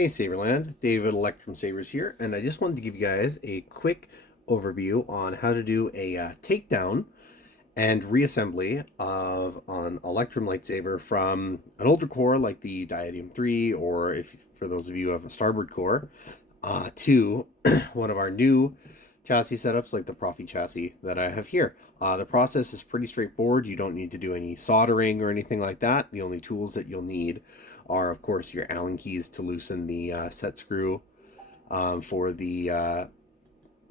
Hey Saberland, David Electrum Sabers here, and I just wanted to give you guys a quick overview on how to do a takedown and reassembly of an Electrum lightsaber from an older core like the Diadem 3, or if for those of you who have a starboard core, to one of our new chassis setups like the Profi chassis that I have here. The process is pretty straightforward. You don't need to do any soldering or anything like that. The only tools that you'll need are, of course, your Allen keys to loosen the set screw for the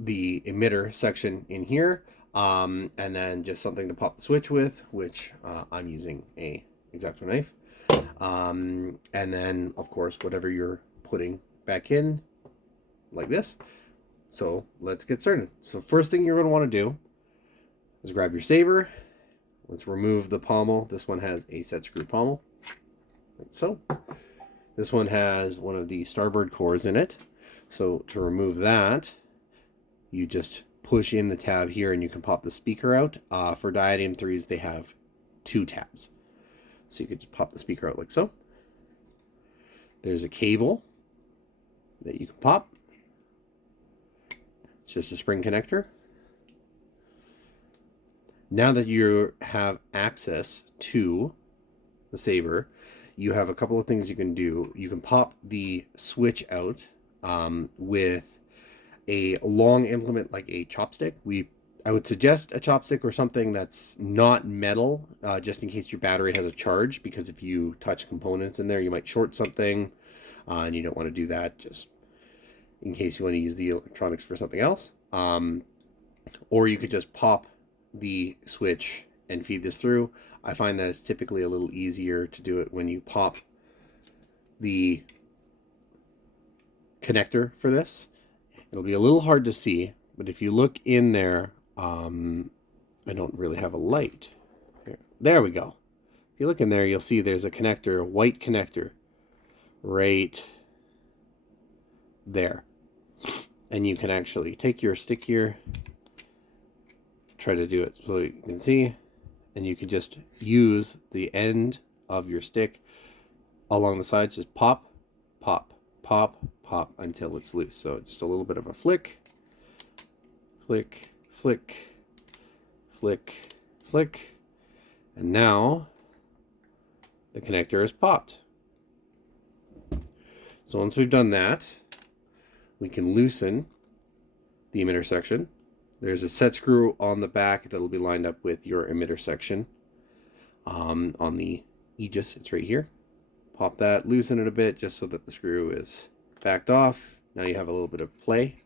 emitter section in here, and then just something to pop the switch with, which I'm using a X-Acto knife, and then, of course, whatever you're putting back in, like this. So let's get started. So first thing you're going to want to do is grab your saber. Let's remove the pommel. This one has a set screw pommel, like so. This one has one of the starboard cores in it. So to remove that, you just push in the tab here and you can pop the speaker out. For Diadem 3s, they have 2 tabs. So you could just pop the speaker out like so. There's a cable that you can pop. It's just a spring connector. Now that you have access to the saber, you have a couple of things you can do. You can pop the switch out with a long implement like a chopstick. I would suggest a chopstick or something that's not metal, just in case your battery has a charge, because if you touch components in there, you might short something, and you don't want to do that, just in case you want to use the electronics for something else. Or you could just pop the switch and feed this through. I find that it's typically a little easier to do it when you pop the connector for this. It'll be a little hard to see, but if you look in there, I don't really have a light. There we go. If you look in there, you'll see there's a connector, a white connector, right there. And you can actually take your stick here, try to do it so you can see, and you can just use the end of your stick along the sides, just pop, pop, pop, pop until it's loose. So just a little bit of a flick, flick, flick, flick, flick, and now the connector is popped. So once we've done that, we can loosen the emitter section. There's a set screw on the back that'll be lined up with your emitter section. On the Aegis, it's right here. Pop that, loosen it a bit just so that the screw is backed off. Now you have a little bit of play.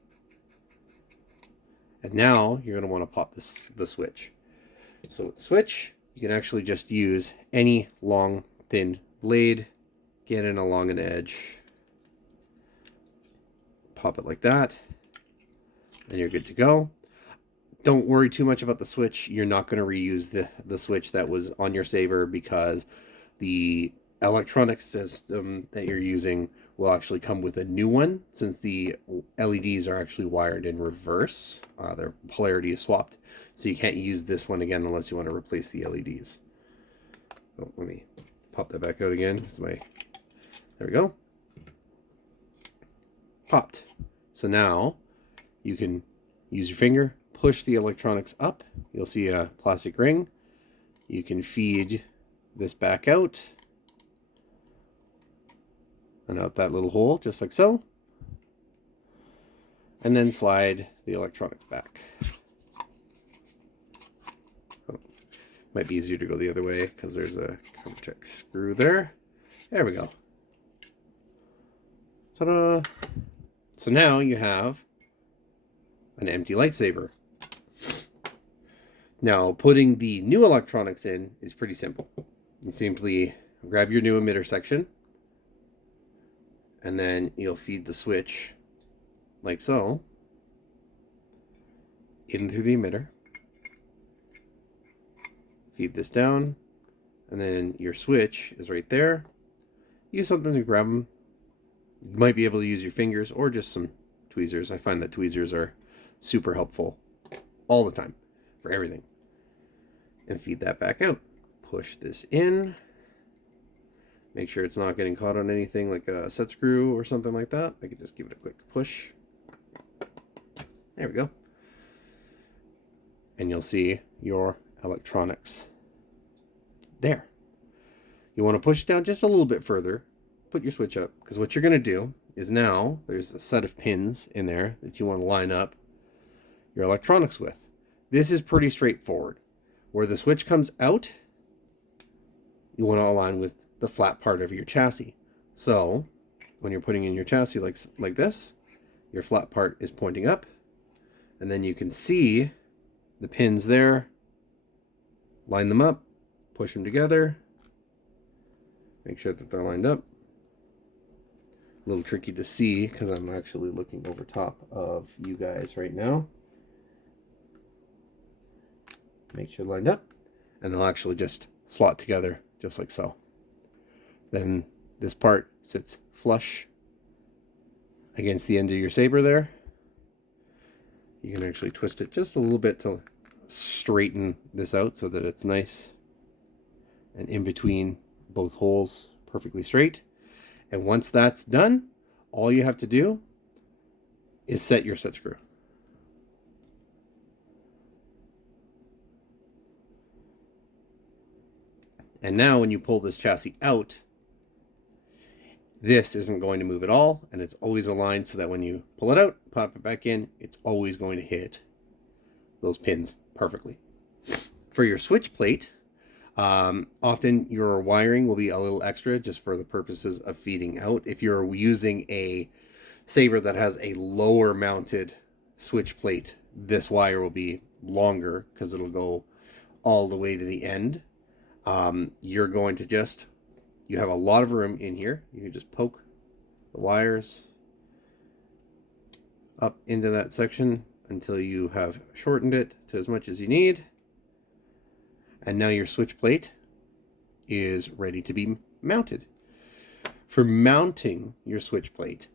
And now you're going to want to pop the switch. So with the switch, you can actually just use any long, thin blade, get in along an edge, pop it like that, and you're good to go. Don't worry too much about the switch. You're not going to reuse the switch that was on your saber, because the electronic system that you're using will actually come with a new one, since the LEDs are actually wired in reverse. Their polarity is swapped, so you can't use this one again unless you want to replace the LEDs. Oh, let me pop that back out again. There we go. Popped. So now you can use your finger, push the electronics up. You'll see a plastic ring. You can feed this back out and out that little hole, just like so. And then slide the electronics back. Oh, might be easier to go the other way because there's a cover check screw there. There we go. Ta-da! So now you have an empty lightsaber. Now, putting the new electronics in is pretty simple. You simply grab your new emitter section, and then you'll feed the switch like so in through the emitter. Feed this down, and then your switch is right there. Use something to grab them. You might be able to use your fingers or just some tweezers. I find that tweezers are super helpful all the time for everything. And feed that back out. Push this in. Make sure it's not getting caught on anything like a set screw or something like that. I could just give it a quick push. There we go. And you'll see your electronics there. You want to push it down just a little bit further. Put your switch up, because what you're going to do is now there's a set of pins in there that you want to line up your electronics with. This is pretty straightforward. Where the switch comes out, you want to align with the flat part of your chassis. So when you're putting in your chassis like this, your flat part is pointing up, and then you can see the pins there. Line them up, push them together, make sure that they're lined up. A little tricky to see because I'm actually looking over top of you guys right now. Make sure they're lined up, and they'll actually just slot together just like so. Then this part sits flush against the end of your saber there. You can actually twist it just a little bit to straighten this out so that it's nice and in between both holes, perfectly straight. And once that's done, all you have to do is set your set screw. And now when you pull this chassis out, this isn't going to move at all, and it's always aligned so that when you pull it out, pop it back in, it's always going to hit those pins perfectly. For your switch plate, often your wiring will be a little extra just for the purposes of feeding out. If you're using a saber that has a lower mounted switch plate, this wire will be longer because it'll go all the way to the end. You're going to just, you have a lot of room in here. You can just poke the wires up into that section until you have shortened it to as much as you need. And now your switch plate is ready to be mounted. For mounting your switch plate,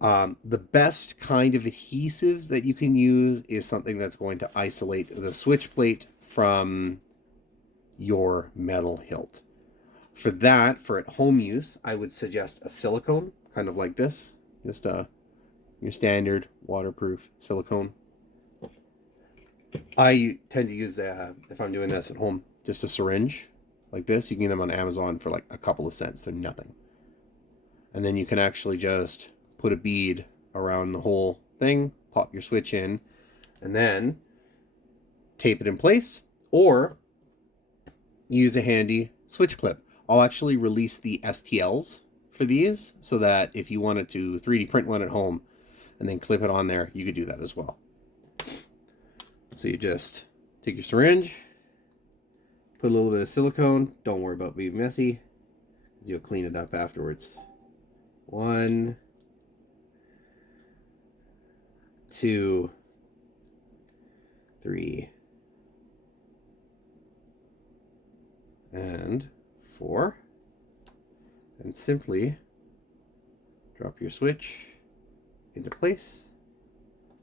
the best kind of adhesive that you can use is something that's going to isolate the switch plate from your metal hilt. For that, for at home use, I would suggest a silicone, kind of like this. Just your standard waterproof silicone. I tend to use, if I'm doing this at home, just a syringe like this. You can get them on Amazon for like a couple of cents. They're nothing. And then you can actually just put a bead around the whole thing, pop your switch in, and then tape it in place, or use a handy switch clip. I'll actually release the STLs for these so that if you wanted to 3D print one at home and then clip it on there, you could do that as well. So you just take your syringe, put a little bit of silicone. Don't worry about being messy, because you'll clean it up afterwards. 1, 2, 3, and 4. And simply drop your switch into place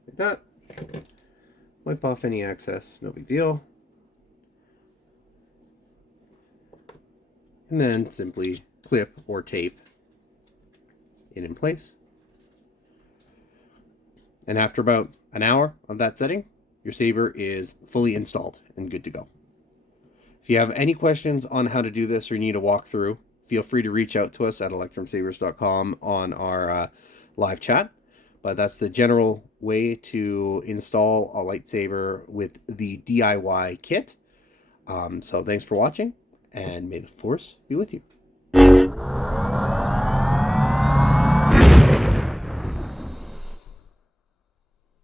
like that. Wipe off any excess, no big deal. And then simply clip or tape it in place. And after about an hour of that setting, your saber is fully installed and good to go. If you have any questions on how to do this or need a walkthrough, feel free to reach out to us at electrumsabers.com on our live chat. But that's the general way to install a lightsaber with the DIY kit. So thanks for watching, and may the Force be with you.